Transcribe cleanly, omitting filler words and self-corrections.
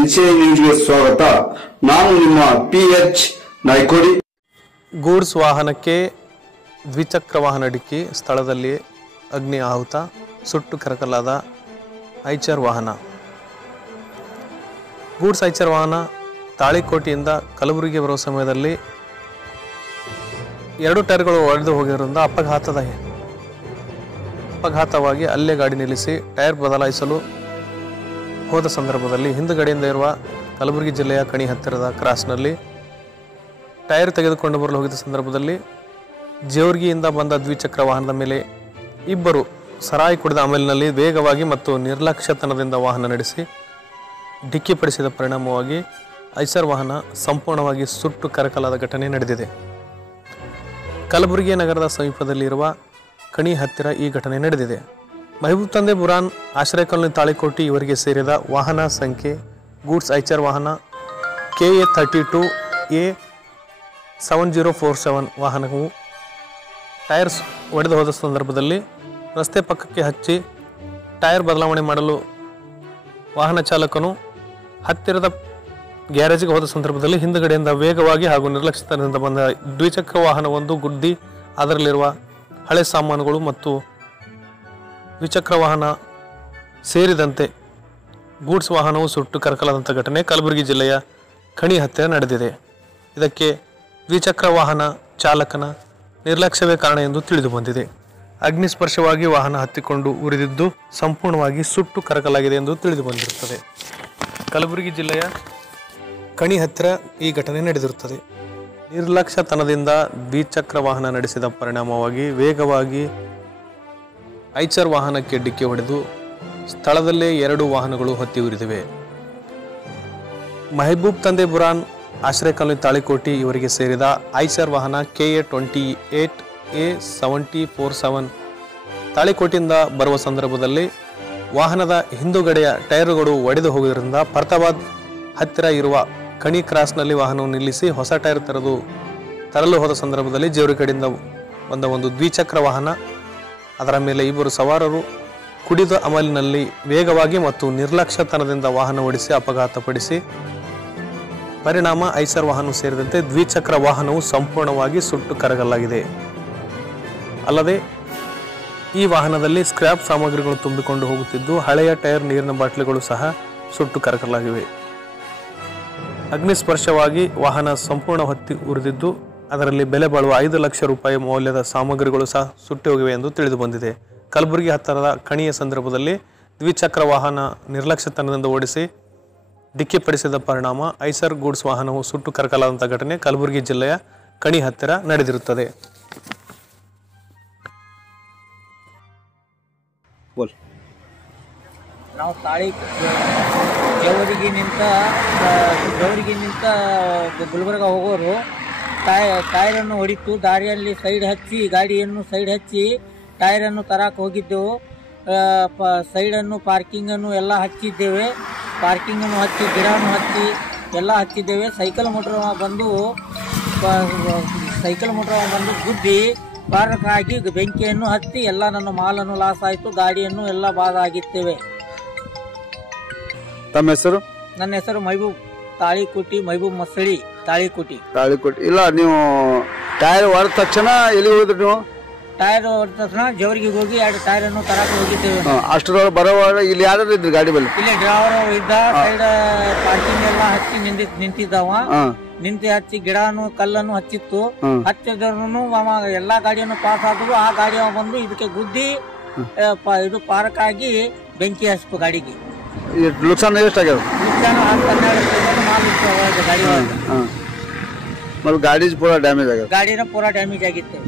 NCI ನ್ಯೂಸ್ಗೆ ಸ್ವಾಗತ. ನಾನು ನಿಮ್ಮ PH ನಾಯ್ಕೋಡಿ. ಗೂಡ್ಸ್ ವಾಹನಕ್ಕೆ ದ್ವಿಚಕ್ರ ವಾಹನ ಡಿಕ್ಕಿ, ಸ್ಥಳದಲ್ಲಿ ಅಗ್ನಿ ಆಹುತ, ಸುಟ್ಟು ಕರಕಲಾದ ಐಚರ್ ವಾಹನ. ಗೂಡ್ಸ್ ಐಚರ್ ವಾಹನ ತಾಳಿಕೋಟೆಯಿಂದ ಕಲಬುರಗಿಗೆ ಬರುವ ಸಮಯದಲ್ಲಿ 2 ಟೈರ್ಗಳು ಒಡೆದು ಹೋಗಿರೋದ್ರಿಂದ ಅಪಘಾತವಾಗಿ ಅಲ್ಲೇ ಗಾಡಿ ನಿಲ್ಲಿಸಿ ಟೈರ್ ಬದಲಾಯಿಸಲು ಹೋದ ಸಂದರ್ಭದಲ್ಲಿ ಹಿಂದುಗಡೆಯಿಂದ ಇರುವ ಕಲಬುರಗಿ ಜಿಲ್ಲೆಯ ಕಣಿ ಹತ್ತಿರದ ಕ್ರಾಸ್ನಲ್ಲಿ ಟೈರ್ ತೆಗೆದುಕೊಂಡು ಬರಲು ಹೋಗಿದ್ದ ಸಂದರ್ಭದಲ್ಲಿ ಜೇವರ್ಗಿಯಿಂದ ಬಂದ ದ್ವಿಚಕ್ರ ವಾಹನದ ಮೇಲೆ ಇಬ್ಬರು ಸರಾಯಿ ಕುಡಿದ ಅಮಲಿನಲ್ಲಿ ವೇಗವಾಗಿ ಮತ್ತು ನಿರ್ಲಕ್ಷ್ಯತನದಿಂದ ವಾಹನ ನಡೆಸಿ ಡಿಕ್ಕಿಪಡಿಸಿದ ಪರಿಣಾಮವಾಗಿ ಐಸರ್ ವಾಹನ ಸಂಪೂರ್ಣವಾಗಿ ಸುಟ್ಟು ಕರಕಲಾದ ಘಟನೆ ನಡೆದಿದೆ. ಕಲಬುರಗಿ ನಗರದ ಸಮೀಪದಲ್ಲಿರುವ ಕಣಿ ಹತ್ತಿರ ಈ ಘಟನೆ ನಡೆದಿದೆ. ಮಹಬೂಬ್ ತಂದೆ ಬುರಾನ್ ಆಶ್ರಯ ಕಾಲೋನಿ ತಾಳಿಕೋಟೆ ಇವರಿಗೆ ಸೇರಿದ ವಾಹನ ಸಂಖ್ಯೆ ಗೂಡ್ಸ್ ಐಚರ್ ವಾಹನ KA 32A 7047 ವಾಹನವು ಟೈರ್ಸ್ ಒಡೆದು ಹೋದ ಸಂದರ್ಭದಲ್ಲಿ ರಸ್ತೆ ಪಕ್ಕಕ್ಕೆ ಹಚ್ಚಿ ಟೈರ್ ಬದಲಾವಣೆ ಮಾಡಲು ವಾಹನ ಚಾಲಕನು ಹತ್ತಿರದ ಗ್ಯಾರೇಜ್ಗೆ ಹೋದ ಸಂದರ್ಭದಲ್ಲಿ ಹಿಂದುಗಡೆಯಿಂದ ವೇಗವಾಗಿ ಹಾಗೂ ನಿರ್ಲಕ್ಷ್ಯತನದಿಂದ ಬಂದ ದ್ವಿಚಕ್ರ ವಾಹನವೊಂದು ಗುದ್ದಿ ಅದರಲ್ಲಿರುವ ಹಳೆ ಸಾಮಾನುಗಳು ಮತ್ತು ದ್ವಿಚಕ್ರ ವಾಹನ ಸೇರಿದಂತೆ ಗೂಡ್ಸ್ ವಾಹನವು ಸುಟ್ಟು ಕರಕಲಾದಂಥ ಘಟನೆ ಕಲಬುರಗಿ ಜಿಲ್ಲೆಯ ಕಣಿ ಹತ್ತಿರ ನಡೆದಿದೆ. ಇದಕ್ಕೆ ದ್ವಿಚಕ್ರ ವಾಹನ ಚಾಲಕನ ನಿರ್ಲಕ್ಷ್ಯವೇ ಕಾರಣ ಎಂದು ತಿಳಿದು ಬಂದಿದೆ. ಅಗ್ನಿಸ್ಪರ್ಶವಾಗಿ ವಾಹನ ಹತ್ತಿಕೊಂಡು ಉರಿದಿದ್ದು ಸಂಪೂರ್ಣವಾಗಿ ಸುಟ್ಟು ಕರಕಲಾಗಿದೆ ಎಂದು ತಿಳಿದು ಬಂದಿರುತ್ತದೆ. ಕಲಬುರಗಿ ಜಿಲ್ಲೆಯ ಕಣಿ ಹತ್ತಿರ ಈ ಘಟನೆ ನಡೆದಿರುತ್ತದೆ. ನಿರ್ಲಕ್ಷ್ಯತನದಿಂದ ದ್ವಿಚಕ್ರ ವಾಹನ ನಡೆಸಿದ ಪರಿಣಾಮವಾಗಿ ವೇಗವಾಗಿ ಐಚರ್ ವಾಹನಕ್ಕೆ ಡಿಕ್ಕಿ ಹೊಡೆದು ಸ್ಥಳದಲ್ಲೇ 2 ವಾಹನಗಳು ಹೊತ್ತಿ ಉರಿದಿವೆ. ಮಹಬೂಬ್ ತಂದೆ ಬುರಾನ್ ಆಶ್ರಯ ಕಾಲೋನಿ ತಾಳಿಕೋಟೆ ಇವರಿಗೆ ಸೇರಿದ ಐಚರ್ ವಾಹನ KA 28A 7047 ತಾಳಿಕೋಟೆಯಿಂದ ಬರುವ ಸಂದರ್ಭದಲ್ಲಿ ವಾಹನದ ಹಿಂದುಗಡೆಯ ಟೈರುಗಳು ಒಡೆದು ಹೋಗುವುದರಿಂದ ಫರ್ತಾಬಾದ್ ಹತ್ತಿರ ಇರುವ ಕಣಿ ಕ್ರಾಸ್ನಲ್ಲಿ ವಾಹನವನ್ನು ನಿಲ್ಲಿಸಿ ಹೊಸ ಟೈರ್ ತರಲು ಹೋದ ಸಂದರ್ಭದಲ್ಲಿ ಜೇವರಿ ಕಡೆಯಿಂದ ಬಂದ ಒಂದು ದ್ವಿಚಕ್ರ ವಾಹನ, ಅದರ ಮೇಲೆ ಇಬ್ಬರು ಸವಾರರು ಕುಡಿದ ಅಮಲಿನಲ್ಲಿ ವೇಗವಾಗಿ ಮತ್ತು ನಿರ್ಲಕ್ಷ್ಯತನದಿಂದ ವಾಹನ ಓಡಿಸಿ ಅಪಘಾತಪಡಿಸಿ ಪರಿಣಾಮ ಐಸರ್ ವಾಹನ ಸೇರಿದಂತೆ ದ್ವಿಚಕ್ರ ವಾಹನವು ಸಂಪೂರ್ಣವಾಗಿ ಸುಟ್ಟು ಕರಕಲಾಗಿದೆ. ಅಲ್ಲದೆ ಈ ವಾಹನದಲ್ಲಿ ಸ್ಕ್ರ್ಯಾಪ್ ಸಾಮಗ್ರಿಗಳು ತುಂಬಿಕೊಂಡು ಹೋಗುತ್ತಿದ್ದು ಹಳೆಯ ಟೈರ್, ನೀರಿನ ಬಾಟ್ಲಿಗಳು ಸಹ ಸುಟ್ಟು ಕರಕಲಾಗಿವೆ. ಅಗ್ನಿಸ್ಪರ್ಶವಾಗಿ ವಾಹನ ಸಂಪೂರ್ಣ ಹೊತ್ತಿ ಉರಿದಿದ್ದು ಅದರಲ್ಲಿ ಬೆಲೆ ಬಾಳುವ 5 ಲಕ್ಷ ರೂಪಾಯಿ ಮೌಲ್ಯದ ಸಾಮಗ್ರಿಗಳು ಸಹ ಸುಟ್ಟು ಹೋಗಿವೆ ಎಂದು ತಿಳಿದು ಬಂದಿದೆ. ಕಲಬುರಗಿ ಹತ್ತಿರದ ಕಣಿಯ ಸಂದರ್ಭದಲ್ಲಿ ದ್ವಿಚಕ್ರ ವಾಹನ ನಿರ್ಲಕ್ಷ್ಯತನದಿಂದ ಓಡಿಸಿ ಡಿಕ್ಕಿಪಡಿಸಿದ ಪರಿಣಾಮ ಐಸರ್ ಗೂಡ್ಸ್ ವಾಹನವು ಸುಟ್ಟು ಕರಕಲಾದಂಥ ಘಟನೆ ಕಲಬುರಗಿ ಜಿಲ್ಲೆಯ ಕಣಿ ಹತ್ತಿರ ನಡೆದಿರುತ್ತದೆ. ನಾವು ಜೇವರಿಗಿನಿಂದ ಗುಲ್ಬರ್ಗ ಹೋಗೋರು ಟೈರನ್ನು ಹೊಡಿತು. ದಾರಿಯಲ್ಲಿ ಗಾಡಿಯನ್ನು ಸೈಡ್ ಹಚ್ಚಿ ಟೈರನ್ನು ತರಕ್ಕೆ ಹೋಗಿದ್ದೆವು. ಸೈಡನ್ನು ಪಾರ್ಕಿಂಗನ್ನು ಎಲ್ಲ ಹಚ್ಚಿದ್ದೇವೆ. ಪಾರ್ಕಿಂಗನ್ನು ಹಚ್ಚಿ ಗಿಡವನ್ನು ಹಚ್ಚಿ ಎಲ್ಲ ಹಚ್ಚಿದ್ದೇವೆ. ಸೈಕಲ್ ಮೋಟ್ರ್ ಬಂದು ಗುದ್ದಿ ಪಾರಕ್ಕಾಗಿ ಬೆಂಕಿಯನ್ನು ಹತ್ತಿ ಎಲ್ಲ ನನ್ನ ಮಾಲನ್ನು ಲಾಸ್ ಆಯಿತು. ಗಾಡಿಯನ್ನು ಎಲ್ಲ ಬಾದಾಗಿದ್ದೇವೆ. ತಮ್ಮ ಹೆಸರು? ನನ್ನ ಹೆಸರು ಮಹಬೂಬ್ ತಾಳಿಕೋಟಿ, ಮಹಬೂಬ್ ಮಸಳಿ ತಾಳಿಕೋಟಿ. ಇಲ್ಲ, ನೀವು ಟೈರ್ ಹೊಡೆದ ತಕ್ಷಣ ಎಲ್ಲಿ ಹೋದ್ರಿ? ನೀವು ಟೈರ್ ಹೊಡೆದ ತಕ್ಷಣ ಜೇವರ್ಗಿಗೆ ಹೋಗಿ 2 ಟೈರ್ ಅನ್ನು ತರಕ್ಕೆ ಹೋಗಿದ್ದೇವೆ. ಅಷ್ಟರೊಳಗೆ ಬರೋವಾಗ ಇಲ್ಲಿ ಯಾರು ಇದ್ರಿ ಗಾಡಿ ಬಲ್ಲಿ? ಇಲ್ಲಿ ಡ್ರೈವರ್ ಇದ್ದ. ಸೈಡ್ ಪಾರ್ಕಿಂಗ್ ಎಲ್ಲ ಹಚ್ಚಿ ನಿಂತಿದ್ದಾವ. ಹಚ್ಚಿ ಗಿಡನು ಕಲ್ಲನ್ನು ಹಚ್ಚಿತ್ತು. ಹಚ್ಚಿದ್ರು ಎಲ್ಲಾ ಗಾಡಿಯನ್ನು ಪಾಸ್ ಆದ್ರು. ಆ ಗಾಡಿ ಬಂದು ಇದಕ್ಕೆ ಗುದ್ದಿ ಇದು ಪಾರ್ಕಾಗಿ ಬೆಂಕಿ ಹಚ್ಚಿತು ಗಾಡಿಗೆ. ನುಕ್ಸಾನ ಎಷ್ಟಾಗ್ಯದ? ನುಕ್ಸಾನ 12 ಗಾಡಿ ಗಾಡಿ ಪೂರಾ ಡ್ಯಾಮೇಜ್ ಆಗ್ಯದ. ಗಾಡಿನ ಪೂರಾ ಡ್ಯಾಮೇಜ್ ಆಗಿತ್ತು.